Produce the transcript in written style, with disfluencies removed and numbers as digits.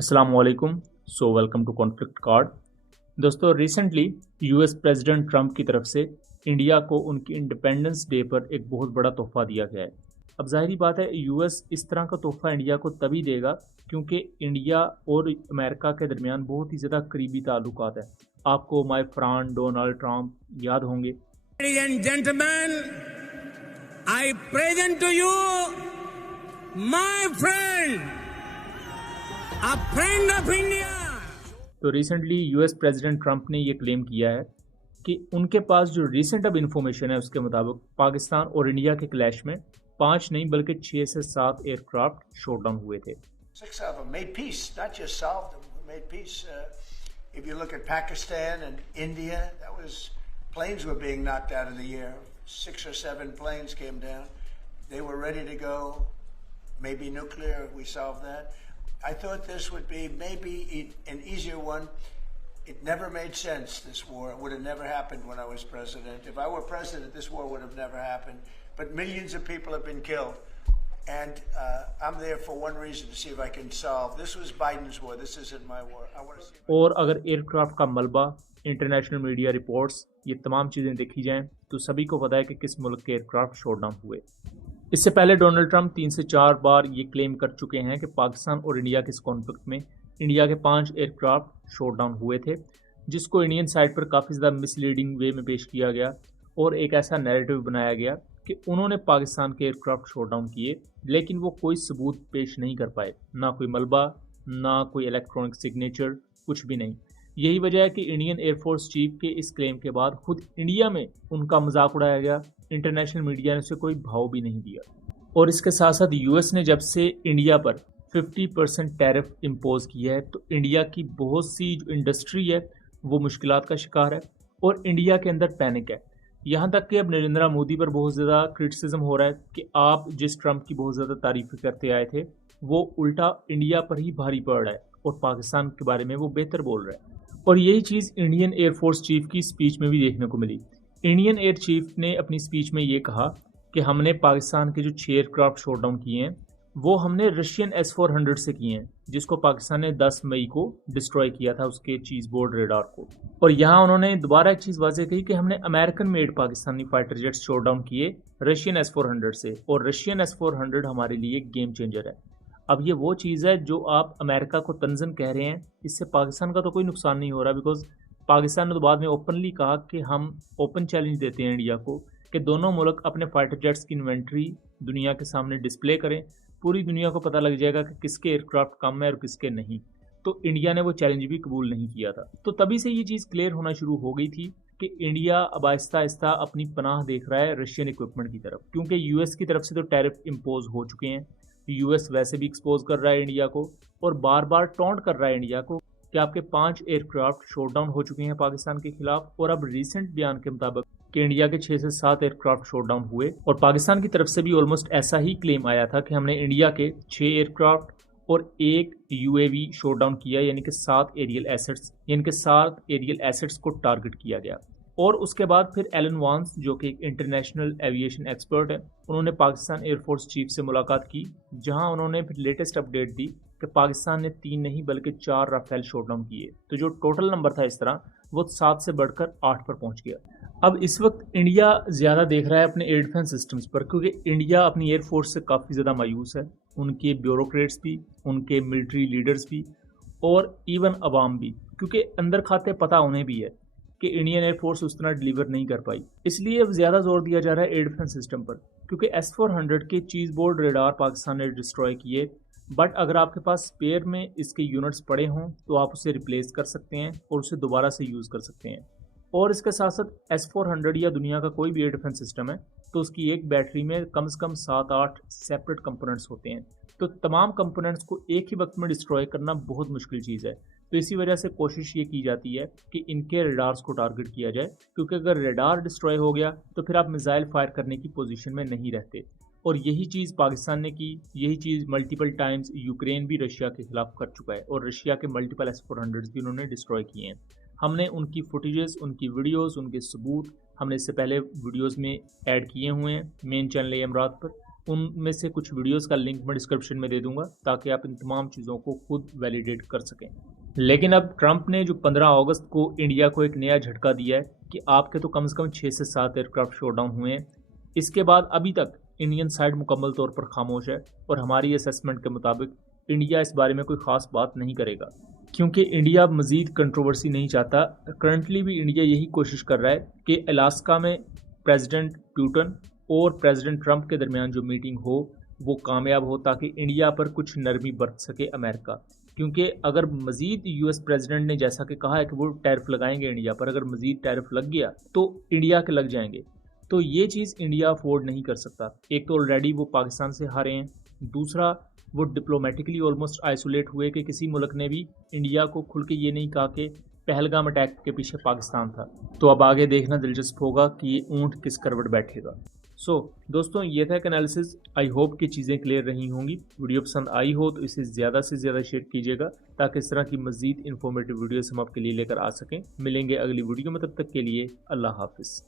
अस्सलाम वालेकुम। Welcome to conflict card. दोस्तों, रिसेंटली यूएस प्रेसिडेंट ट्रंप की तरफ से इंडिया को उनकी इंडिपेंडेंस डे पर एक बहुत बड़ा तोहफा दिया गया है। अब ज़ाहिरी बात है, यूएस इस तरह का तोहफा इंडिया को तभी देगा क्योंकि इंडिया और अमेरिका के दरमियान बहुत ही ज़्यादा करीबी ताल्लुकात है। आपको माय फ्रेंड डोनाल्ड ट्रंप याद होंगे। Ladies and gentlemen, I present to you my friend, a friend of India. तो रिसेंटली यूएस प्रेसिडेंट ट्रंप ने ये क्लेम किया है कि उनके पास जो रिसेंट अब इन्फॉर्मेशन है उसके मुताबिक पाकिस्तान और इंडिया के क्लैश में 5 नहीं बल्कि 6 से 7 एयरक्राफ्ट शॉट डाउन हुए थे। 6 of them made peace, not just solved them, made peace. If you look at Pakistan and India, planes were being knocked out of the air. 6 or 7 planes came down. They were ready to go. Maybe nuclear, we solved that. I thought this would be maybe an easier one. It never made sense, this war. It would have never happened when I was president. If I were president, this war would have never happened. But millions of people have been killed. And I'm there for one reason, to see if I can solve. This was Biden's war. This isn't my war. I want to see. और अगर aircraft का मलबा, international media reports, ये तमाम चीज़ें देखी जाएं तो सभी को पता है कि किस मुल्क के एयरक्राफ्ट शॉट डाउन हुए। इससे पहले डोनाल्ड ट्रंप 3 से 4 बार ये क्लेम कर चुके हैं कि पाकिस्तान और इंडिया के इस कॉन्फ्लिक्ट में इंडिया के 5 एयरक्राफ्ट शॉट डाउन हुए थे, जिसको इंडियन साइड पर काफ़ी ज़्यादा मिसलीडिंग वे में पेश किया गया और एक ऐसा नैरेटिव बनाया गया कि उन्होंने पाकिस्तान के एयरक्राफ्ट शॉट डाउन किए, लेकिन वो कोई सबूत पेश नहीं कर पाए, ना कोई मलबा, ना कोई इलेक्ट्रॉनिक सिग्नेचर, कुछ भी नहीं। यही वजह है कि इंडियन एयरफोर्स चीफ के इस क्लेम के बाद खुद इंडिया में उनका मजाक उड़ाया गया। इंटरनेशनल मीडिया ने उसे कोई भाव भी नहीं दिया। और इसके साथ साथ यूएस ने जब से इंडिया पर 50% टैरिफ इम्पोज किया है तो इंडिया की बहुत सी जो इंडस्ट्री है वो मुश्किलात का शिकार है और इंडिया के अंदर पैनिक है। यहाँ तक कि अब नरेंद्र मोदी पर बहुत ज़्यादा क्रिटिसिज्म हो रहा है कि आप जिस ट्रंप की बहुत ज़्यादा तारीफ करते आए थे वो उल्टा इंडिया पर ही भारी पड़ रहा है और पाकिस्तान के बारे में वो बेहतर बोल रहा है। और यही चीज़ इंडियन एयरफोर्स चीफ की स्पीच में भी देखने को मिली। इंडियन एयर चीफ ने अपनी स्पीच में ये कहा कि हमने पाकिस्तान के जो 6 एयरक्राफ्ट शॉट डाउन किए हैं वो हमने रशियन S-400 से किए हैं, जिसको पाकिस्तान ने 10 मई को डिस्ट्रॉय किया था उसके चीज़ बोर्ड रेडार को। और यहाँ उन्होंने दोबारा एक चीज़ वाज़ेह कही कि हमने American made Pakistani fighter jets shot down किए रशियन S-400 से, और रशियन S-400 हमारे लिए गेम चेंजर है। अब ये वो चीज़ है जो आप अमेरिका को तंजन कह रहे हैं, इससे पाकिस्तान का तो कोई नुकसान नहीं हो रहा, बिकॉज पाकिस्तान ने तो बाद में ओपनली कहा कि हम ओपन चैलेंज देते हैं इंडिया को कि दोनों मुल्क अपने फाइटर जेट्स की इन्वेंट्री दुनिया के सामने डिस्प्ले करें, पूरी दुनिया को पता लग जाएगा कि किसके एयरक्राफ्ट कम है और किसके नहीं। तो इंडिया ने वो चैलेंज भी कबूल नहीं किया था। तो तभी से ये चीज़ क्लियर होना शुरू हो गई थी कि इंडिया अब आहिस्ता आहिस्ता अपनी पनाह देख रहा है रशियन इक्विपमेंट की तरफ, क्योंकि यूएस की तरफ से तो टैरिफ इम्पोज हो चुके हैं। यूएस वैसे भी एक्सपोज कर रहा है इंडिया को और बार बार टॉन्ट कर रहा है इंडिया को कि आपके 5 एयरक्राफ्ट शॉट डाउन हो चुके हैं पाकिस्तान के खिलाफ। और अब रिसेंट बयान के मुताबिक कि इंडिया के 6 से 7 एयरक्राफ्ट शॉट डाउन हुए और पाकिस्तान की तरफ से भी ऑलमोस्ट ऐसा ही क्लेम आया था कि हमने इंडिया के 6 एयरक्राफ्ट और 1 यूएवी शॉट डाउन किया, यानी कि 7 एरियल एसेट्स को टारगेट किया गया। और उसके बाद फिर एलन वांस, जो कि एक इंटरनेशनल एविएशन एक्सपर्ट है, उन्होंने पाकिस्तान एयरफोर्स चीफ से मुलाकात की, जहां उन्होंने फिर लेटेस्ट अपडेट दी कि पाकिस्तान ने 3 नहीं बल्कि 4 राफेल शॉट डाउन किए। तो जो टोटल नंबर था इस तरह वो 7 से बढ़कर 8 पर पहुंच गया। अब इस वक्त इंडिया ज़्यादा देख रहा है अपने एयर डिफेंस सिस्टम्स पर, क्योंकि इंडिया अपनी एयरफोर्स से काफ़ी ज़्यादा मायूस है, उनके ब्यूरोक्रेट्स भी, उनके मिलिट्री लीडर्स भी और इवन अवाम भी, क्योंकि अंदर खाते पता उन्हें भी है कि इंडियन एयरफोर्स उस तरह डिलीवर नहीं कर पाई। इसलिए अब ज़्यादा जोर दिया जा रहा है एयर डिफेंस सिस्टम पर, क्योंकि S-400 के चीज़ बोर्ड रेडार पाकिस्तान ने डिस्ट्रॉय किए, बट अगर आपके पास स्पेयर में इसके यूनिट्स पड़े हों तो आप उसे रिप्लेस कर सकते हैं और उसे दोबारा से यूज़ कर सकते हैं। और इसके साथ साथ S-400 या दुनिया का कोई भी एयर डिफेंस सिस्टम है तो उसकी एक बैटरी में कम से कम 7-8 सेपरेट कंपोनेंट्स होते हैं, तो तमाम कंपोनेंट्स को एक ही वक्त में डिस्ट्रॉय करना बहुत मुश्किल चीज़ है। तो इसी वजह से कोशिश ये की जाती है कि इनके रेडार्स को टारगेट किया जाए, क्योंकि अगर रेडार डिस्ट्रॉय हो गया तो फिर आप मिसाइल फायर करने की पोजीशन में नहीं रहते। और यही चीज़ पाकिस्तान ने की, यही चीज़ मल्टीपल टाइम्स यूक्रेन भी रशिया के खिलाफ कर चुका है और रशिया के मल्टीपल S-400 भी उन्होंने डिस्ट्रॉय किए हैं। हमने उनकी फुटेजेस, उनकी वीडियोस, उनके सबूत हमने इससे पहले वीडियोस में ऐड किए हुए हैं मेन चैनल एमरात पर, उनमें से कुछ वीडियोस का लिंक मैं डिस्क्रिप्शन में दे दूंगा ताकि आप इन तमाम चीज़ों को खुद वैलिडेट कर सकें। लेकिन अब ट्रंप ने जो 15 अगस्त को इंडिया को एक नया झटका दिया है कि आपके तो कम से कम 6 से 7 एयरक्राफ्ट शॉट डाउन हुए हैं। इसके बाद अभी तक इंडियन साइड मुकम्मल तौर पर खामोश है और हमारी असेसमेंट के मुताबिक इंडिया इस बारे में कोई ख़ास बात नहीं करेगा, क्योंकि इंडिया मज़ीद कंट्रोवर्सी नहीं चाहता। करंटली भी इंडिया यही कोशिश कर रहा है कि अलास्का में प्रेसिडेंट पुतिन और प्रेसिडेंट ट्रंप के दरमियान जो मीटिंग हो वो कामयाब हो, ताकि इंडिया पर कुछ नरमी बरत सके अमेरिका। क्योंकि अगर मज़ीद यूएस प्रेसिडेंट ने जैसा कि कहा है कि वो टैरिफ लगाएंगे इंडिया पर, अगर मज़ीद टैरिफ लग गया तो इंडिया के लग जाएंगे, तो ये चीज़ इंडिया अफोर्ड नहीं कर सकता। एक तो ऑलरेडी वो पाकिस्तान से हारे हैं, दूसरा वो डिप्लोमेटिकली ऑलमोस्ट आइसोलेट हुए कि किसी मुल्क ने भी इंडिया को खुल के ये नहीं कहा कि पहलगाम अटैक के पीछे पाकिस्तान था। तो अब आगे देखना दिलचस्प होगा कि ये ऊँट किस करवट बैठेगा। दोस्तों ये था एक एनालिसिस। आई होप कि चीज़ें क्लियर रही होंगी। वीडियो पसंद आई हो तो इसे ज़्यादा से ज़्यादा शेयर कीजिएगा ताकि इस तरह की मज़ीद इन्फॉर्मेटिव वीडियोस हम आपके लिए लेकर आ सकें। मिलेंगे अगली वीडियो में, तब तक के लिए अल्लाह हाफिज़।